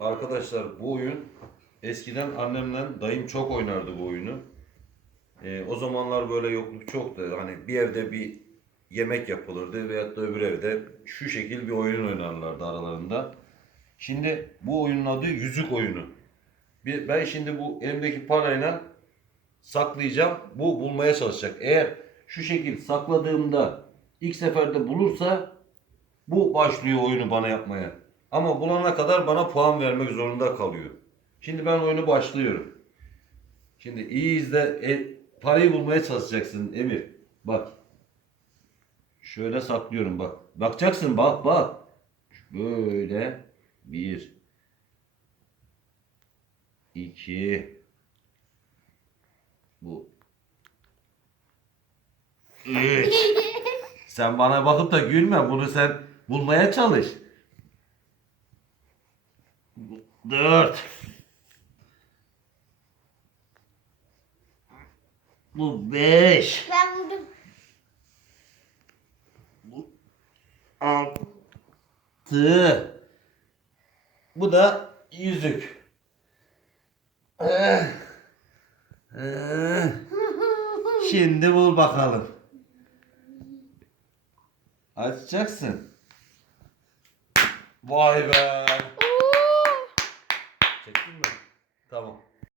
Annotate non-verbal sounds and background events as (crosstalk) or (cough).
Arkadaşlar bu oyun eskiden annemle dayım çok oynardı bu oyunu. Ee, o zamanlar böyle yokluk çoktu. Hani bir evde bir yemek yapılırdı veyahut da öbür evde şu şekil bir oyun oynarlardı aralarında. Şimdi bu oyunun adı yüzük oyunu. Bir, ben şimdi bu elimdeki parayla saklayacağım. Bu bulmaya çalışacak. Eğer şu şekil sakladığımda ilk seferde bulursa bu başlıyor oyunu bana yapmaya. Ama bulana kadar bana puan vermek zorunda kalıyor. Şimdi ben oyunu başlıyorum. Şimdi iyi izle. E, parayı bulmaya çalışacaksın Emir. Bak. Şöyle saklıyorum bak. Bakacaksın bak bak. Böyle. Bir. iki, Bu. Üç. (laughs) Sen bana bakıp da gülme. Bunu sen bulmaya çalış. Dört. Bu beş. Ben buldum. Altı. Bu da yüzük. Şimdi bul bakalım. Açacaksın. Vay be. tá bom.